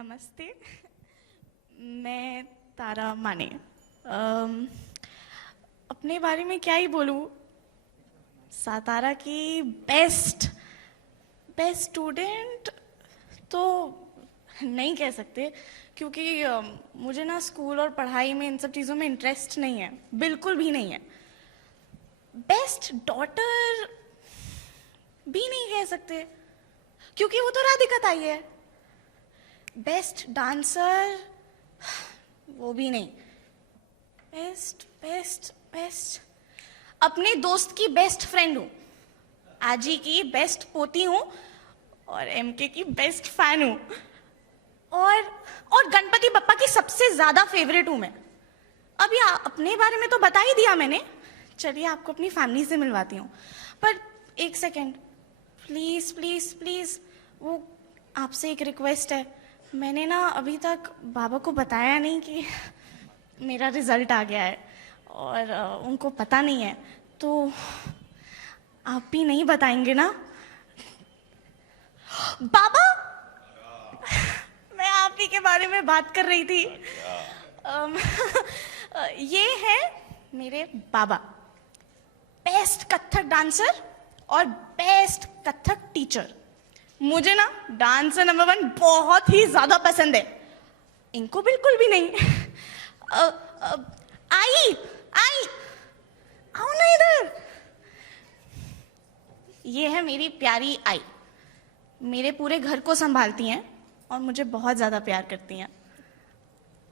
नमस्ते। मैं तारा माने। अपने बारे में क्या ही बोलूँ। सातारा की बेस्ट स्टूडेंट तो नहीं कह सकते, क्योंकि मुझे ना स्कूल और पढ़ाई में इन सब चीज़ों में इंटरेस्ट नहीं है, बिल्कुल भी नहीं है। बेस्ट डॉटर भी नहीं कह सकते, क्योंकि वो तो राधिका ताई है। बेस्ट डांसर वो भी नहीं। बेस्ट अपने दोस्त की बेस्ट फ्रेंड हूँ, आजी की बेस्ट पोती हूँ, और एमके की बेस्ट फैन हूँ, और गणपति बप्पा की सबसे ज्यादा फेवरेट हूँ मैं। अभी अपने बारे में तो बता ही दिया मैंने, चलिए आपको अपनी फैमिली से मिलवाती हूँ। पर एक सेकेंड, प्लीज प्लीज प्लीज, वो आपसे एक रिक्वेस्ट है। मैंने ना अभी तक बाबा को बताया नहीं कि मेरा रिजल्ट आ गया है, और उनको पता नहीं है, तो आप भी नहीं बताएंगे ना बाबा? मैं आप ही के बारे में बात कर रही थी। ये है मेरे बाबा, बेस्ट कथक डांसर और बेस्ट कथक टीचर। मुझे ना डांसर नंबर 1 बहुत ही ज्यादा पसंद है, इनको बिल्कुल भी नहीं। आई आओ ना इधर। ये है मेरी प्यारी आई, मेरे पूरे घर को संभालती हैं और मुझे बहुत ज्यादा प्यार करती हैं,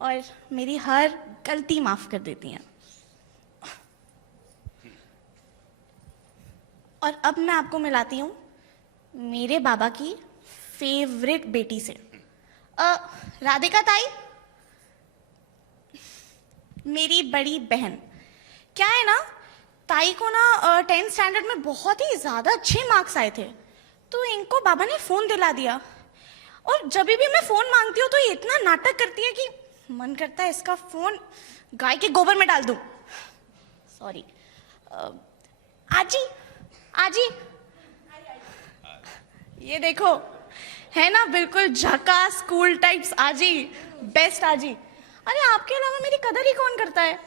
और मेरी हर गलती माफ कर देती हैं। और अब मैं आपको मिलाती हूँ मेरे बाबा की फेवरेट बेटी से, राधिका ताई, मेरी बड़ी बहन। क्या है ना, ताई को ना 10th स्टैंडर्ड में बहुत ही ज्यादा अच्छे मार्क्स आए थे, तो इनको बाबा ने फोन दिला दिया। और जब भी मैं फोन मांगती हूँ तो ये इतना नाटक करती है कि मन करता है इसका फोन गाय के गोबर में डाल दूं। सॉरी। आजी ये देखो, है ना बिल्कुल झकास स्कूल टाइप्स आजी, बेस्ट आजी। अरे आपके अलावा मेरी कदर ही कौन करता है।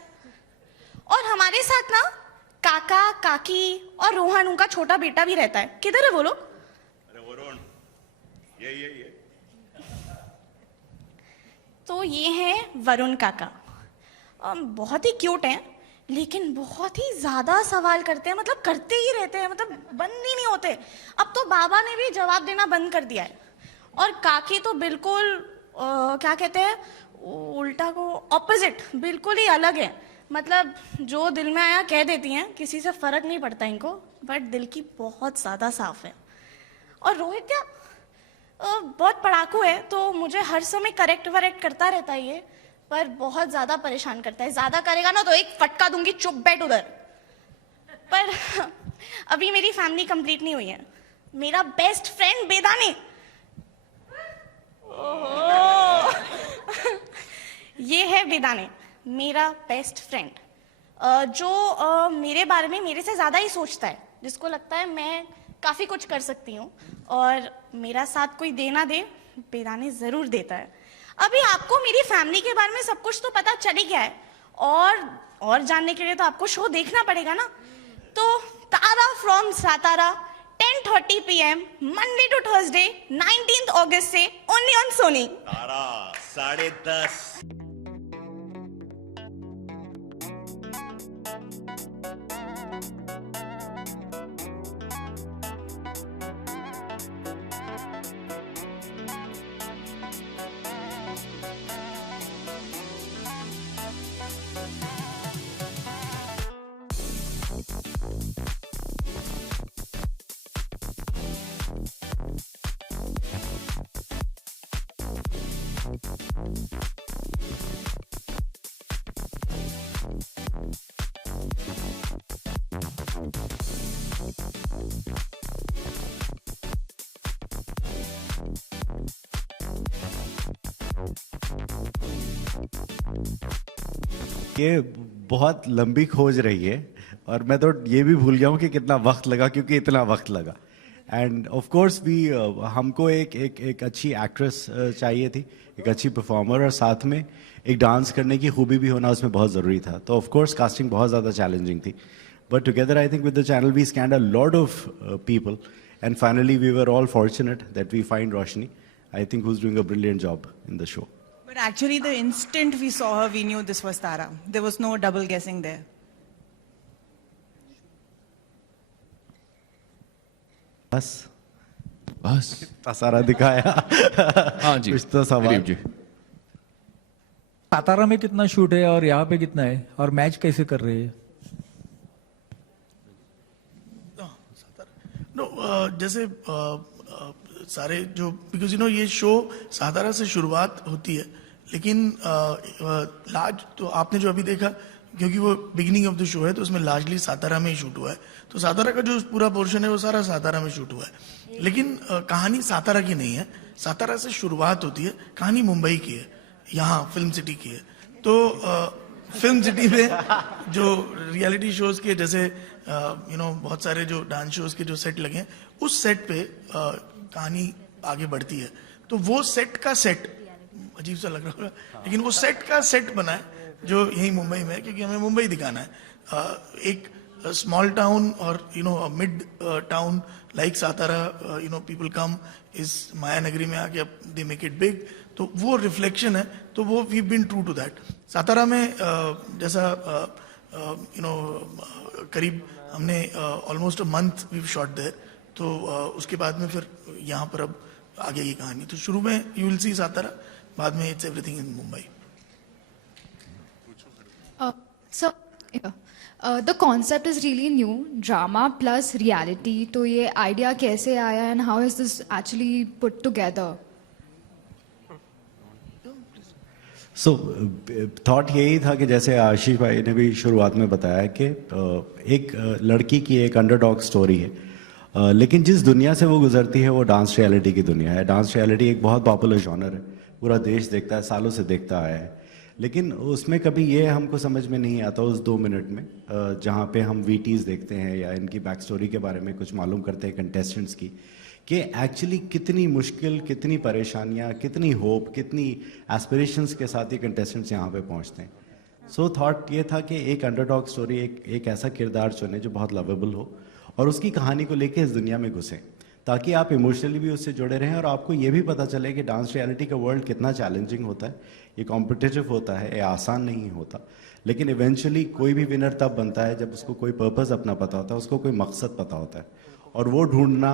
और हमारे साथ ना काका काकी और रोहन, उनका छोटा बेटा भी रहता है। किधर है वो लोग? अरे वरुण, ये तो ये हैं वरुण काका। बहुत ही क्यूट हैं, लेकिन बहुत ही ज्यादा सवाल करते हैं, मतलब करते ही रहते हैं, मतलब बंद ही नहीं होते। अब तो बाबा ने भी जवाब देना बंद कर दिया है। और काकी तो बिल्कुल क्या कहते हैं, उल्टा को ऑपोजिट, बिल्कुल ही अलग है। मतलब जो दिल में आया कह देती हैं, किसी से फर्क नहीं पड़ता इनको, बट दिल की बहुत ज्यादा साफ है। और रोहित क्या बहुत पढ़ाकू है, तो मुझे हर समय करेक्ट वरेक्ट करता रहता है ये, पर बहुत ज्यादा परेशान करता है। ज्यादा करेगा ना तो एक फटका दूंगी, चुप बैठ उधर। पर अभी मेरी फैमिली कंप्लीट नहीं हुई है। मेरा बेस्ट फ्रेंड बेदाने, ओहो ये है बेदाने, मेरा बेस्ट फ्रेंड, जो मेरे बारे में मेरे से ज्यादा ही सोचता है, जिसको लगता है मैं काफी कुछ कर सकती हूँ, और मेरा साथ कोई दे ना दे, बेदाने जरूर देता है। अभी आपको मेरी फैमिली के बारे में सब कुछ तो पता चल ही गया है, और जानने के लिए तो आपको शो देखना पड़ेगा ना। तो Tara from Satara, 10:30 PM Monday to Thursday, 19th अगस्त से, ओनली ऑन सोनी। तारा 10:30। ये बहुत लंबी खोज रही है, और मैं तो ये भी भूल गया हूँ कि कितना वक्त लगा, क्योंकि इतना वक्त लगा। एंड ऑफ कोर्स भी हमको एक अच्छी एक्ट्रेस चाहिए थी, एक अच्छी परफॉर्मर, और साथ में एक डांस करने की खूबी भी होना उसमें बहुत ज़रूरी था. तो ऑफ कोर्स कास्टिंग बहुत ज़्यादा चैलेंजिंग थी. But together, I think with the channel, we scanned a lot of people. And finally, we were all fortunate that we find Roshni, I think, who's doing a brilliant job in the show. But actually, the instant we saw her, we knew this was Tara. There was no double guessing there. बस सारा दिखाया. हाँ जी, कुछ तो सवाल. दिलीप जी. सातारा में कितना shoot है और यहाँ पे कितना है, और मैच कैसे कर रहे हैं? नो जैसे सारे जो बिकॉज ये शो सातारा से शुरुआत होती है, लेकिन लार्ज तो आपने जो अभी देखा, क्योंकि वो बिगिनिंग ऑफ द शो है तो उसमें लार्जली सातारा में ही शूट हुआ है. तो सातारा का जो पूरा पोर्शन है वो सारा सातारा में शूट हुआ है. लेकिन कहानी सातारा की नहीं है. सातारा से शुरुआत होती है, कहानी मुंबई की है, यहाँ फिल्म सिटी की है. तो फिल्म सिटी में जो रियलिटी शोज के जैसे बहुत सारे जो डांस शोज के जो सेट लगे हैं, उस सेट पे कहानी आगे बढ़ती है. तो वो सेट का सेट अजीब सा लग रहा होगा, लेकिन वो सेट का सेट बना है जो यही मुंबई में है, क्योंकि हमें मुंबई दिखाना है. एक स्मॉल टाउन और mid town like Satara, people come इस माया नगरी में आके दे मेक इट बिग. तो वो रिफ्लेक्शन है. तो वो we been true to that. Satara में जैसा करीब हमने almost a month we shot there. तो उसके बाद में फिर यहाँ पर अब आगे की कहानी. तो शुरू में यू विल सी सातारा, बाद में it's everything in Mumbai. So, the concept is really new, drama plus reality. तो ये idea कैसे आया and how is this actually put together? So thought यही था कि जैसे आशीष भाई ने भी शुरुआत में बताया कि एक लड़की की एक अंडरडॉग स्टोरी है, लेकिन जिस दुनिया से वो गुजरती है वो डांस रियलिटी की दुनिया है. डांस रियलिटी एक बहुत पॉपुलर जॉनर है, पूरा देश देखता है, सालों से देखता आया है. लेकिन उसमें कभी ये हमको समझ में नहीं आता उस 2 मिनट में जहाँ पे हम वीटीज़ देखते हैं या इनकी बैक स्टोरी के बारे में कुछ मालूम करते हैं कंटेस्टेंट्स की, कि एक्चुअली कितनी मुश्किल, कितनी परेशानियाँ, कितनी होप, कितनी एस्पिरेशंस के साथ ये कंटेस्टेंट्स यहाँ पे पहुँचते हैं. सो थॉट ये था कि एक अंडरडॉग स्टोरी, एक ऐसा किरदार चुने जो बहुत लवेबल हो और उसकी कहानी को लेके इस दुनिया में घुसें, ताकि आप इमोशनली भी उससे जुड़े रहें और आपको ये भी पता चले कि डांस रियलिटी का वर्ल्ड कितना चैलेंजिंग होता है, ये कॉम्पिटिटिव होता है, ये आसान नहीं होता. लेकिन इवेंचुअली कोई भी विनर तब बनता है जब उसको कोई पर्पस अपना पता होता है, उसको कोई मकसद पता होता है, और वो ढूंढना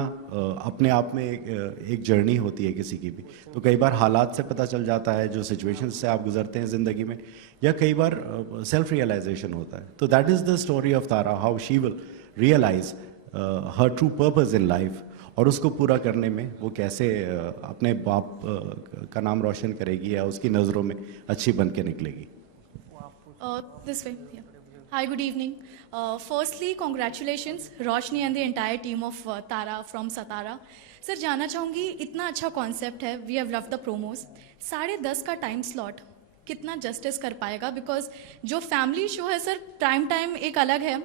अपने आप में एक जर्नी होती है किसी की भी. तो कई बार हालात से पता चल जाता है, जो सिचुएशन से आप गुजरते हैं ज़िंदगी में, या कई बार सेल्फ रियलाइजेशन होता है. तो that is the story of Tara, how she will realize her true purpose in life, और उसको पूरा करने में वो कैसे अपने बाप का नाम रोशन करेगी या उसकी नज़रों में अच्छी बन के निकलेगी. This way. Yeah. Hi, good evening. Firstly, congratulations, Roshni and the entire team of Tara from Satara. Sir जानना चाहूँगी, इतना अच्छा कॉन्सेप्ट है, we have loved the promos. 10:30 का टाइम स्लॉट कितना जस्टिस कर पाएगा? बिकॉज जो फैमिली शो है सर, प्राइम टाइम एक अलग है,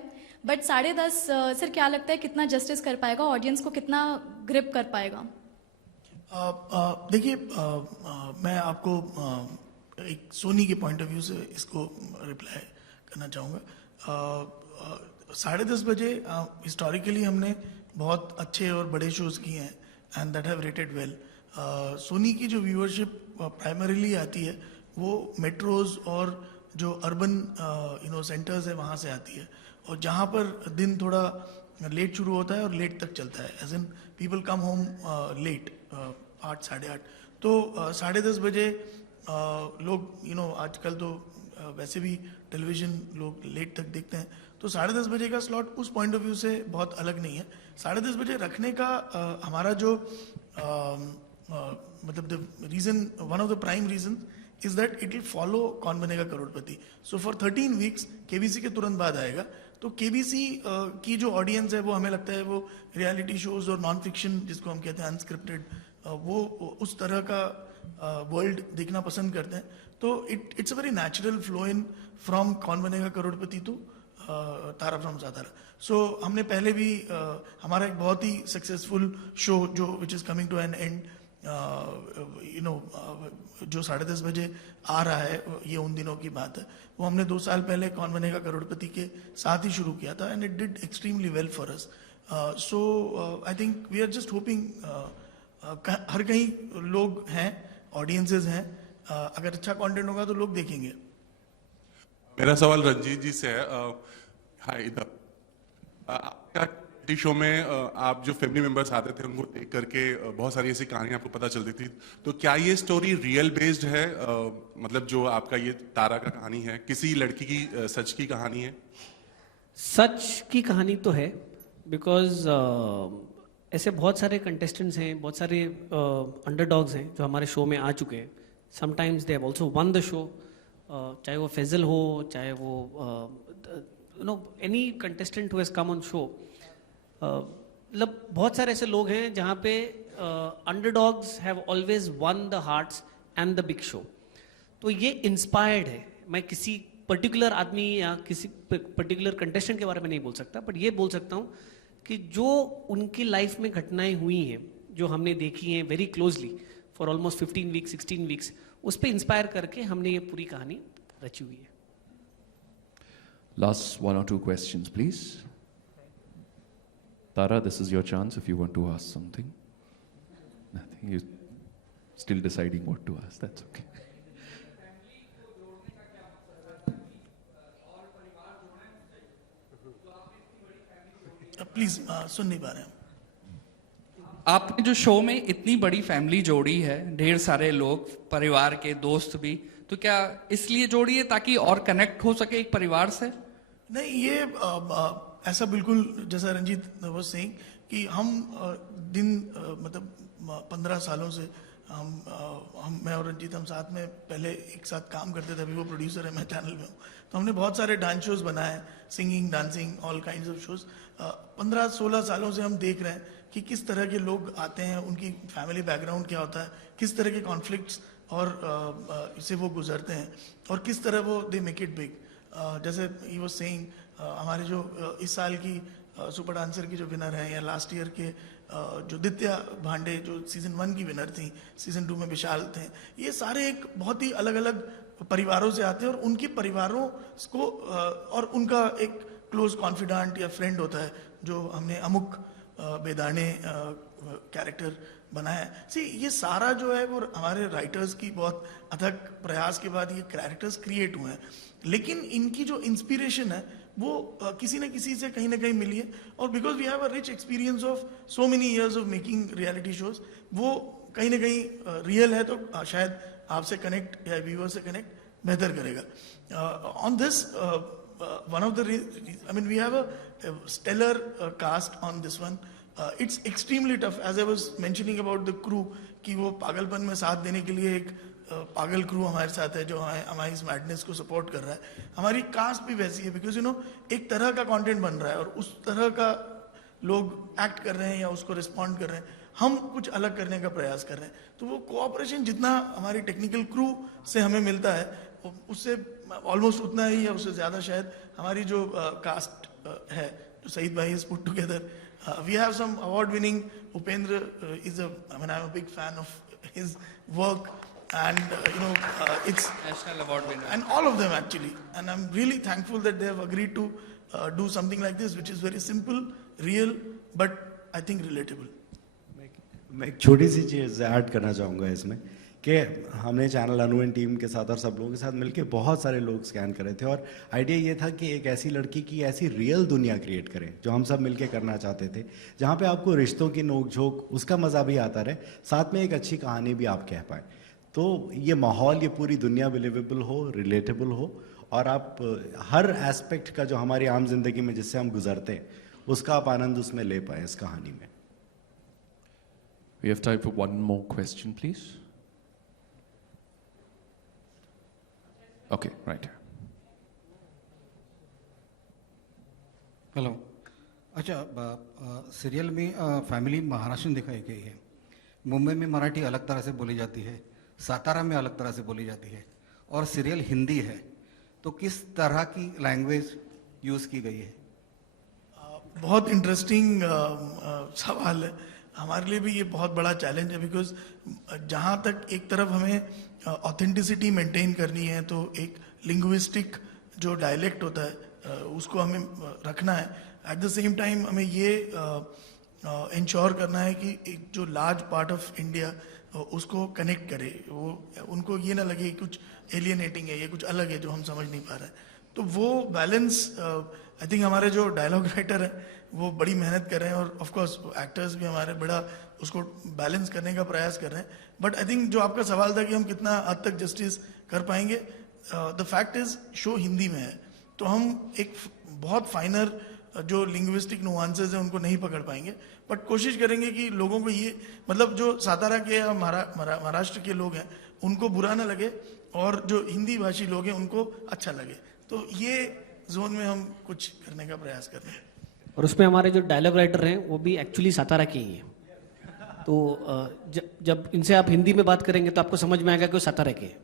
बट 10:30 सर क्या लगता है कितना जस्टिस कर पाएगा, ऑडियंस को कितना ग्रिप कर पाएगा? देखिए, मैं आपको एक सोनी के पॉइंट ऑफ व्यू से इसको रिप्लाई करना चाहूँगा. 10:30 बजे हिस्टोरिकली हमने बहुत अच्छे और बड़े शोज किए हैं and that have rated well. Sony की जो व्यूअरशिप प्राइमरीली आती है वो मेट्रोज और जो अर्बन सेंटर्स है वहाँ से आती है, और जहाँ पर दिन थोड़ा लेट शुरू होता है और लेट तक चलता है, as in people come home late 8 साढ़े 8. तो 10:30 बजे लोग आजकल तो वैसे भी टेलीविज़न लोग लेट तक देखते हैं, तो 10:30 बजे का स्लॉट उस पॉइंट ऑफ व्यू से बहुत अलग नहीं है. 10:30 बजे रखने का हमारा जो मतलब the reason, one of the prime reason is that it will follow Kaun Banega Crorepati. So for 13 weeks KBC के तुरंत बाद आएगा. तो केबीसी की जो ऑडियंस है वो हमें लगता है वो रियलिटी शोज और नॉन फिक्शन, जिसको हम कहते हैं अनस्क्रिप्टेड, वो उस तरह का वर्ल्ड देखना पसंद करते हैं. तो it's a very natural flow in from कौन बनेगा करोड़पति टू तारा फ्रॉम सातारा. सो हमने पहले भी हमारा एक बहुत ही सक्सेसफुल शो जो which is coming to an end, जो 10:30 बजे आ रहा है, ये उन दिनों की बात है, वो हमने 2 साल पहले कौन बनेगा करोड़पति के साथ ही शुरू किया था, and it did extremely well for us. So I think we are just hoping, हर कहीं लोग हैं, ऑडियंसेस हैं, अगर अच्छा कंटेंट होगा तो लोग देखेंगे. मेरा सवाल रंजीत जी से है. हाय, इधर आपका शो में आप जो फैमिली मेंबर्स आते थे उनको देख करके बहुत सारी ऐसी कहानियां आपको पता चलती थी, तो क्या ये स्टोरी रियल बेस्ड है? मतलब जो आपका ये तारा का कहानी है, किसी लड़की की सच की कहानी है? सच की कहानी तो है, बिकॉज ऐसे बहुत सारे कंटेस्टेंट्स हैं, बहुत सारे अंडरडॉग्स हैं जो हमारे शो में आ चुके हैं. Sometimes they have also one the show, चाहे वो फैजल हो, चाहे वो any contestant who has come on show. मतलब बहुत सारे ऐसे लोग हैं जहाँ पे underdogs have always one the hearts and the big show. तो ये इंस्पायर्ड है. मैं किसी पर्टिकुलर आदमी या किसी पर्टिकुलर कंटेस्टेंट के बारे में नहीं बोल सकता, बट ये बोल सकता हूँ कि जो उनकी लाइफ में घटनाएं हुई हैं, जो हमने देखी हैं very closely for almost 15 weeks 16 weeks, उस पर इंस्पायर करके हमने ये पूरी कहानी रची हुई है. Last 1 or 2 questions, please. Tara, this is your chance if you want to ask something. Nothing. You're still deciding what to ask. That's okay. Please सुन नहीं पा रहे हैं. आपने जो शो में इतनी बड़ी फैमिली जोड़ी है, ढेर सारे लोग, परिवार के दोस्त भी, तो क्या इसलिए जोड़ी है ताकि और कनेक्ट हो सके एक परिवार से? नहीं, ये ऐसा बिल्कुल, जैसा रंजीत वाज सेइंग कि हम मतलब 15 सालों से हम मैं और रंजीत हम साथ में पहले एक साथ काम करते थे. अभी वो प्रोड्यूसर है, मैं चैनल में हूँ, तो हमने बहुत सारे डांस शोज बनाए, singing, dancing, all kinds of shows. 15-16 सालों से हम देख रहे हैं कि किस तरह के लोग आते हैं, उनकी फैमिली बैकग्राउंड क्या होता है, किस तरह के कॉन्फ्लिक्ट्स और इससे वो गुजरते हैं, और किस तरह वो दे मेक इट बिग. जैसे ही वाज सेइंग, हमारे जो इस साल की सुपर डांसर की जो विनर है, या लास्ट ईयर के जो दित्या भांडे जो सीजन 1 की विनर थी, सीजन 2 में विशाल थे, ये सारे एक बहुत ही अलग अलग परिवारों से आते हैं, और उनके परिवारों को और उनका एक क्लोज कॉन्फिडेंट या फ्रेंड होता है, जो हमने अमुक बेदाने कैरेक्टर बनाया है. सी, ये सारा जो है वो हमारे राइटर्स की बहुत अथक प्रयास के बाद ये कैरेक्टर्स क्रिएट हुए हैं. लेकिन इनकी जो इंस्पिरेशन है वो किसी न किसी से कहीं ना कहीं मिली है, और because we have a rich experience of so many years of making reality shows, वो कहीं ना कहीं रियल है, तो शायद आपसे कनेक्ट या व्यूअर से कनेक्ट बेहतर करेगा. On this one of the, I mean, we have a stellar cast on this one. It's extremely tough, as I was mentioning about the crew, कि वो पागलपन में साथ देने के लिए एक पागल क्रू हमारे साथ है जो हमारी इस मैडनेस को सपोर्ट कर रहा है. हमारी कास्ट भी वैसी है, बिकॉज एक तरह का कंटेंट बन रहा है और उस तरह का लोग एक्ट कर रहे हैं या उसको रिस्पॉन्ड कर रहे हैं, हम कुछ अलग करने का प्रयास कर रहे हैं. तो वो कोऑपरेशन जितना हमारी टेक्निकल क्रू से हमें मिलता है, उससे ऑलमोस्ट उतना ही या उससे ज़्यादा शायद हमारी जो कास्ट है, जो सईद भाई is put together. We have some award winning, Upendra is I am a big fan of his work, and it's national award winner, and all of them actually, and I'm really thankful that they have agreed to do something like this, which is very simple, real, but I think relatable. मैं एक छोटी सी चीज़ add करना चाहूँगा इसमें, कि हमने channel Anu and team के साथ और सब लोगों के साथ मिलकर बहुत सारे लोग स्कैन कर रहे थे, और आइडिया ये था कि एक ऐसी लड़की की ऐसी रियल दुनिया क्रिएट करें जो हम सब मिलके करना चाहते थे, जहाँ पे आपको रिश्तों की नोक झोंक, उसका मज़ा भी आता रहे, साथ में एक अच्छी कहानी भी आप कह पाए. तो ये माहौल, ये पूरी दुनिया बिलीवेबल हो, रिलेटेबल हो, और आप हर एस्पेक्ट का जो हमारी आम जिंदगी में जिससे हम गुजरते हैं, उसका आप आनंद उसमें ले पाए इस कहानी में. We have time for one more question, please. Okay, right. Hello. अच्छा, सीरियल में फैमिली महाराष्ट्र में दिखाई गई है. मुंबई में मराठी अलग तरह से बोली जाती है, सातारा में अलग तरह से बोली जाती है, और सीरियल हिंदी है. तो किस तरह की लैंग्वेज यूज़ की गई है? बहुत इंटरेस्टिंग सवाल है। हमारे लिए भी ये बहुत बड़ा चैलेंज है, बिकॉज जहाँ तक एक तरफ हमें ऑथेंटिसिटी मेंटेन करनी है, तो एक लिंग्विस्टिक जो डायलेक्ट होता है उसको हमें रखना है। एट द सेम टाइम हमें ये इंश्योर करना है कि एक जो लार्ज पार्ट ऑफ इंडिया उसको कनेक्ट करे, वो उनको ये ना लगे कुछ एलियनेटिंग है, ये कुछ अलग है जो हम समझ नहीं पा रहे हैं। तो वो बैलेंस आई थिंक हमारे जो डायलॉग राइटर हैं वो बड़ी मेहनत कर रहे हैं, और ऑफ कोर्स एक्टर्स भी हमारे बड़ा उसको बैलेंस करने का प्रयास कर रहे हैं। बट आई थिंक जो आपका सवाल था कि हम कितना हद तक जस्टिस कर पाएंगे, the fact is show Hindi में है, तो हम एक बहुत फाइनर जो लिंग्विस्टिक नुआंसेस हैं उनको नहीं पकड़ पाएंगे, बट कोशिश करेंगे कि लोगों को ये, मतलब जो सातारा के या महाराष्ट्र के लोग हैं उनको बुरा ना लगे, और जो हिंदी भाषी लोग हैं उनको अच्छा लगे। तो ये जोन में हम कुछ करने का प्रयास कर रहे हैं। और उसमें हमारे जो डायलॉग राइटर हैं वो भी एक्चुअली सातारा के ही हैं। तो जब इनसे आप हिंदी में बात करेंगे तो आपको समझ में आएगा कि वो सातारा के हैं।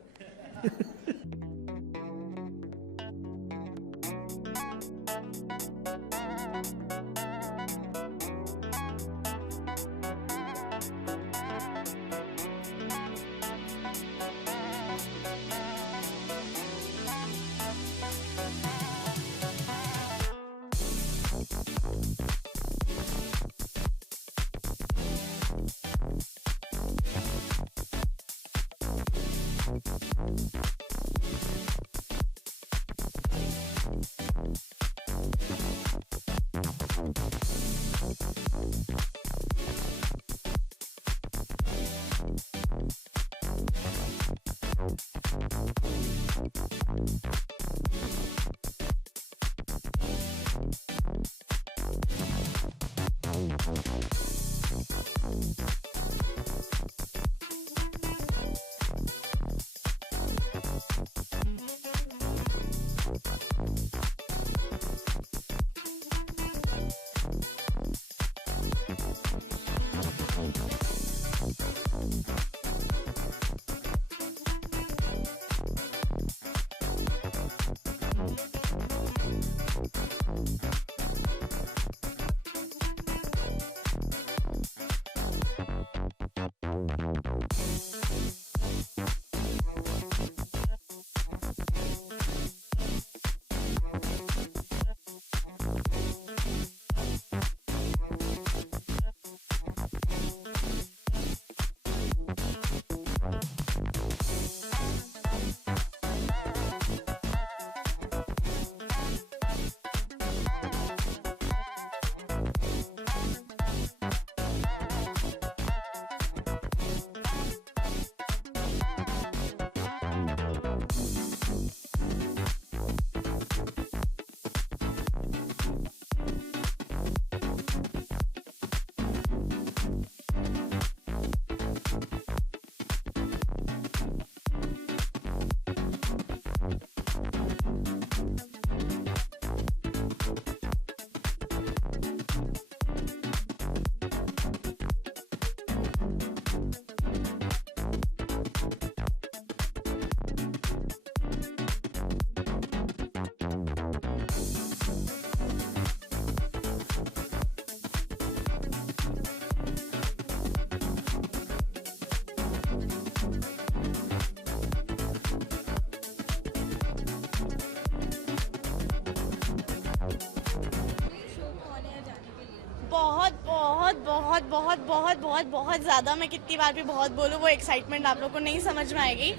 बहुत ज़्यादा, मैं कितनी बार भी बहुत बोलूँ, वो एक्साइटमेंट आप लोग को नहीं समझ में आएगी।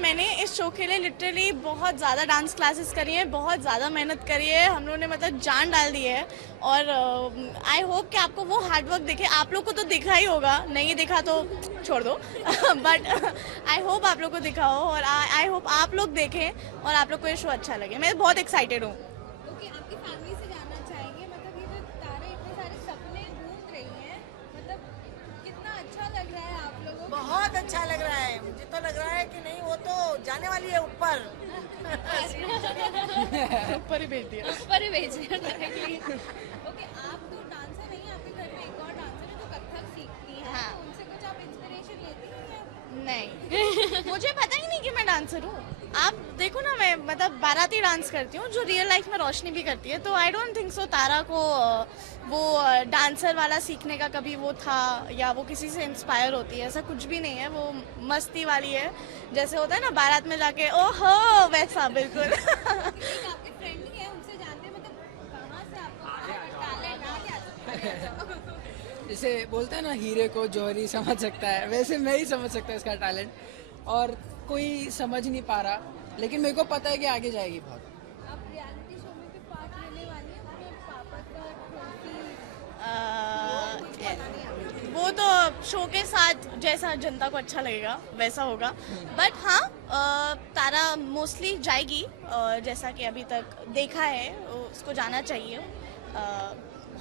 मैंने इस शो के लिए लिटरली बहुत ज़्यादा डांस क्लासेस करी है, बहुत ज़्यादा मेहनत करी है, हम लोगों ने मतलब जान डाल दी है। और आई होप कि आपको वो हार्डवर्क दिखे। आप लोग को तो दिखा ही होगा, नहीं दिखा तो छोड़ दो बट आई होप आप लोग को दिखा हो, और आई होप आप लोग देखें और आप लोग को ये शो अच्छा लगे। मैं बहुत एक्साइटेड हूँ। आपकी फैमिली से जानना चाहेंगे, मतलब ये जो तारा इतने सारे सपने ढूंढ रही हैं, मतलब कितना अच्छा लग रहा है आप लोगों को? बहुत अच्छा लग रहा है, मुझे तो लग रहा है कि नहीं वो तो जाने वाली है ऊपर ऊपर ही भेज दिया, ऊपर ही भेज दिया डायरेक्टली। ओके, आप तो डांसर नहीं है, आपके घर में एक और डांसर है जो कथक सीखती है, तो उनसे कुछ आप इंस्पिरेशन लेती हैं? नहीं मुझे पता ही नहीं कि मैं डांसर हूँ। आप देखो ना, मैं मतलब बाराती डांस करती हूँ जो रियल लाइफ में रोशनी भी करती है, तो आई डोंट थिंक सो तारा को वो डांसर वाला सीखने का कभी वो था या वो किसी से इंस्पायर होती है, ऐसा कुछ भी नहीं है। वो मस्ती वाली है, जैसे होता है ना बारात में जाके ओहो वैसा बिल्कुल। आपके फ्रेंड है उनसे जानते हैं मतलब कहाँ से आपको टैलेंट आ गया? जैसे बोलते हैं ना हीरे को जौहरी समझ सकता है, वैसे मैं ही समझ सकता हूँ इसका टैलेंट, और कोई समझ नहीं पा रहा, लेकिन मेरे को पता है कि आगे जाएगी बहुत। आप रियलिटी शो में भी पार्ट लेने वाली हैं, आपके पापा का वो तो शो के साथ जैसा जनता को अच्छा लगेगा वैसा होगा, बट हाँ तारा मोस्टली जाएगी, जैसा कि अभी तक देखा है उसको जाना चाहिए।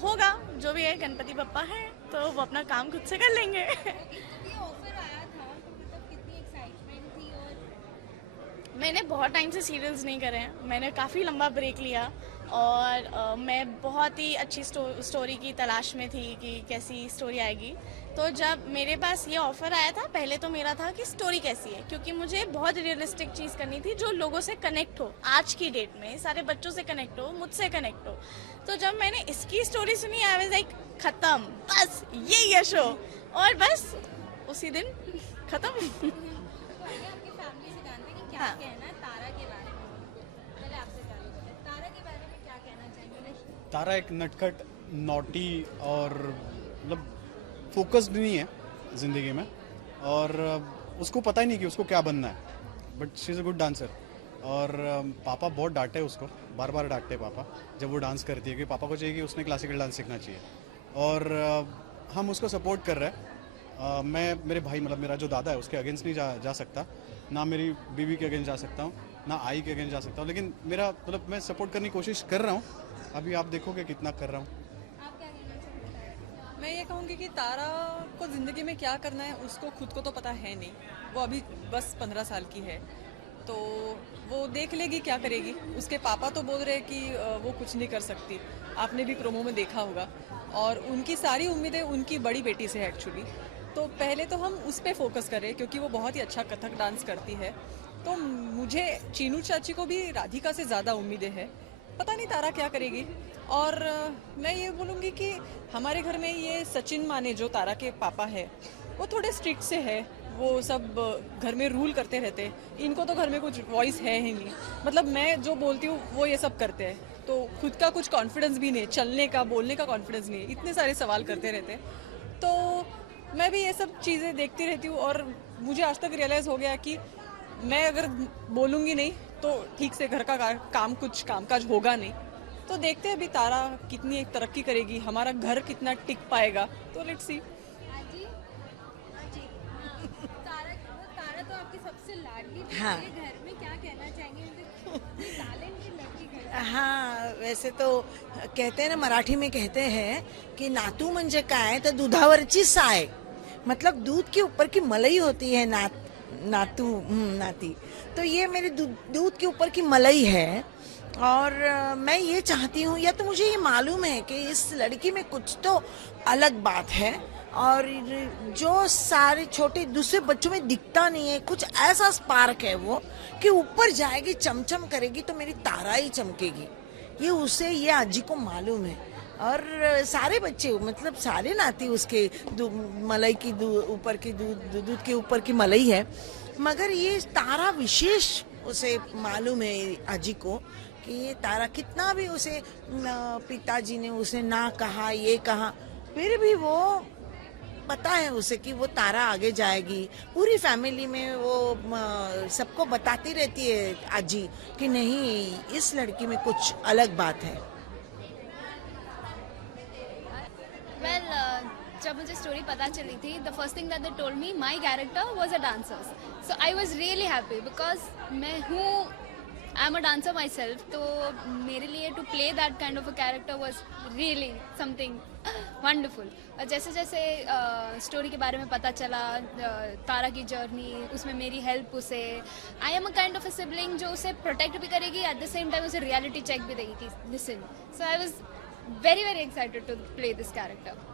होगा जो भी है, गणपति बप्पा है तो वो अपना काम खुद से कर लेंगे। ये ऑफर आया था तो मतलब कितनी एक्साइटमेंट थी? और मैंने बहुत टाइम से सीरियल्स नहीं करे हैं, मैंने काफ़ी लंबा ब्रेक लिया और मैं बहुत ही अच्छी स्टोरी की तलाश में थी कि कैसी स्टोरी आएगी। तो जब मेरे पास ये ऑफ़र आया था, पहले तो मेरा था कि स्टोरी कैसी है, क्योंकि मुझे बहुत रियलिस्टिक चीज़ करनी थी जो लोगों से कनेक्ट हो, आज की डेट में सारे बच्चों से कनेक्ट हो, मुझसे कनेक्ट हो। तो जब मैंने इसकी स्टोरी सुनी, आई वाज लाइक खत्म, बस यही है शो, और बस उसी दिन खत्म। आपकी फैमिली से जानते हैं कि क्या कहना है तारा के बारे में। पहले आपसे चालू करते हैं, तारा के बारे में क्या कहना चाहेंगे? तारा एक नटखट, नॉटी और मतलब फोकस्ड नहीं है ज़िंदगी में, और उसको पता ही नहीं कि उसको क्या बनना है, but she is a good dancer. और पापा बहुत डांटे उसको, बार बार डांटते पापा जब वो डांस करती है, क्योंकि पापा को चाहिए कि उसने क्लासिकल डांस सीखना चाहिए, और हम उसको सपोर्ट कर रहे हैं। मैं मेरे भाई मतलब मेरा जो दादा है उसके अगेंस्ट नहीं जा सकता, ना मेरी बीवी के अगेंस्ट जा सकता हूँ, ना आई के अगेंस्ट जा सकता हूँ, लेकिन मेरा मतलब मैं सपोर्ट करने की कोशिश कर रहा हूँ। अभी आप देखोगे कितना कर रहा हूँ। मैं ये कहूँगी कि तारा को ज़िंदगी में क्या करना है उसको खुद को तो पता है नहीं, वो अभी बस 15 साल की है, तो वो देख लेगी क्या करेगी। उसके पापा तो बोल रहे हैं कि वो कुछ नहीं कर सकती, आपने भी प्रोमो में देखा होगा, और उनकी सारी उम्मीदें उनकी बड़ी बेटी से है एक्चुअली। तो पहले तो हम उस पर फोकस करें क्योंकि वो बहुत ही अच्छा कथक डांस करती है। तो मुझे चीनू चाची को भी राधिका से ज़्यादा उम्मीदें हैं, पता नहीं तारा क्या करेगी। और मैं ये बोलूँगी कि हमारे घर में ये सचिन माने जो तारा के पापा है, वो थोड़े स्ट्रिक्ट से है, वो सब घर में रूल करते रहते हैं, इनको तो घर में कुछ वॉइस है ही नहीं, मतलब मैं जो बोलती हूँ वो ये सब करते हैं, तो खुद का कुछ कॉन्फिडेंस भी नहीं, चलने का बोलने का कॉन्फिडेंस नहीं, इतने सारे सवाल करते रहते हैं। तो मैं भी ये सब चीज़ें देखती रहती हूँ, और मुझे आज तक रियलाइज़ हो गया कि मैं अगर बोलूँगी नहीं तो ठीक से घर का काम कुछ कामकाज होगा नहीं। तो देखते हैं अभी तारा कितनी एक तरक्की करेगी, हमारा घर कितना टिक पाएगा, तो लेट्स सी। तारा तो आपकी सबसे लाडली बेटी हाँ। है, घर में क्या कहना चाहेंगे? टैलेंट की लड़की घर में। हाँ, वैसे तो कहते हैं ना, मराठी में कहते हैं कि नातू म्हणजे काय तर दुधावरची साय, मतलब दूध के ऊपर की मलाई होती है नाती। तो ये मेरे दूध के ऊपर की मलाई है, और मैं ये चाहती हूँ, या तो मुझे ये मालूम है कि इस लड़की में कुछ तो अलग बात है, और जो सारे छोटे दूसरे बच्चों में दिखता नहीं है, कुछ ऐसा स्पार्क है वो कि ऊपर जाएगी, चमचम करेगी तो मेरी तारा ही चमकेगी। ये आजी को मालूम है, और सारे बच्चे मतलब सारे नाती उसके मलाई की ऊपर की दूध के ऊपर की मलाई है, मगर ये तारा विशेष उसे मालूम है आजी को कि ये तारा कितना भी उसे पिताजी ने उसे ना कहा, ये कहा, फिर भी वो पता है उसे कि वो तारा आगे जाएगी। पूरी फैमिली में वो सबको बताती रहती है आजी कि नहीं, इस लड़की में कुछ अलग बात है। जब मुझे स्टोरी पता चली थी, the first thing that they told me, my character was a dancer, so I was really happy because मैं हूँ, I am a dancer myself, तो मेरे लिए to play that kind of a character was really something wonderful. और जैसे जैसे story के बारे में पता चला, तारा की जर्नी, उसमें मेरी हेल्प उसे, I am a kind of a sibling जो उसे प्रोटेक्ट भी करेगी, एट द सेम टाइम उसे रियलिटी चेक भी देगी कि listen. So I was very very excited to play this character.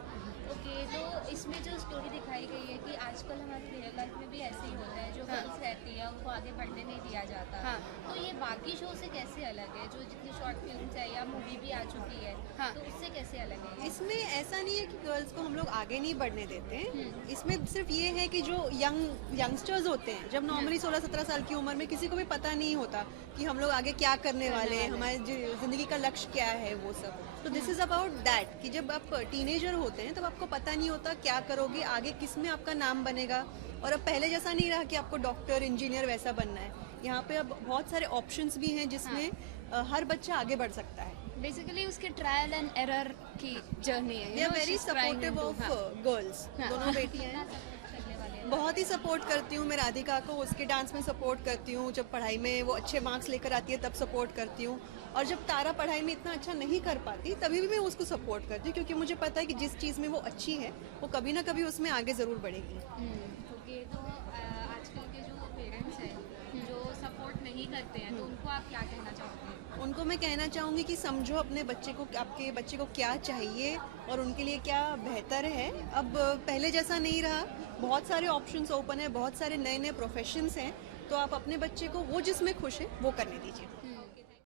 Okay, okay, तो इसमें जो स्टोरी दिखाई गई है कि आजकल हमारी रियल लाइफ में भी ऐसे ही होता है, जो गर्ल्स रहती है उनको आगे बढ़ने नहीं दिया जाता। तो ये बाकी शो से कैसे अलग है, जो जितनी शॉर्ट फिल्म्स है या मूवी भी आ चुकी है, तो उससे कैसे अलग है? इसमें ऐसा नहीं है कि गर्ल्स को हम लोग आगे नहीं बढ़ने देते हैं। इसमें सिर्फ ये है कि जो यंगस्टर्स होते हैं, जब नॉर्मली 16-17 साल की उम्र में किसी को भी पता नहीं होता कि हम लोग आगे क्या करने वाले हैं, हमारे जिंदगी का लक्ष्य क्या है, वो सब। तो दिस इज अबाउट दैट कि जब आप टीनेजर होते हैं तब आपको पता नहीं होता क्या करोगे आगे, किस में आपका नाम बनेगा। और अब पहले जैसा नहीं रहा कि आपको डॉक्टर, इंजीनियर वैसा बनना है। यहाँ पे अब बहुत सारे ऑप्शंस भी हैं जिसमें हर बच्चा आगे बढ़ सकता है। बेसिकली उसके ट्रायल एंड एरर की जर्नी है। We are very supportive of girls. दोनों बेटियां हैं, बहुत ही सपोर्ट करती हूँ। मैं राधिका को उसके डांस में सपोर्ट करती हूँ, जब पढ़ाई में वो अच्छे मार्क्स लेकर आती है तब सपोर्ट करती हूँ, और जब तारा पढ़ाई में इतना अच्छा नहीं कर पाती तभी भी मैं उसको सपोर्ट करती हूँ, क्योंकि मुझे पता है कि जिस चीज़ में वो अच्छी है वो कभी ना कभी उसमें आगे ज़रूर बढ़ेगी। ओके, तो आजकल के जो पेरेंट्स हैं जो सपोर्ट नहीं करते हैं, तो उनको आप क्या कहना चाहोगे? उनको मैं कहना चाहूँगी कि समझो अपने बच्चे को, आपके बच्चे को क्या चाहिए और उनके लिए क्या बेहतर है। अब पहले जैसा नहीं रहा, बहुत सारे ऑप्शंस ओपन है, बहुत सारे नए नए प्रोफेशंस हैं, तो आप अपने बच्चे को वो जिसमें खुश है वो करने दीजिए।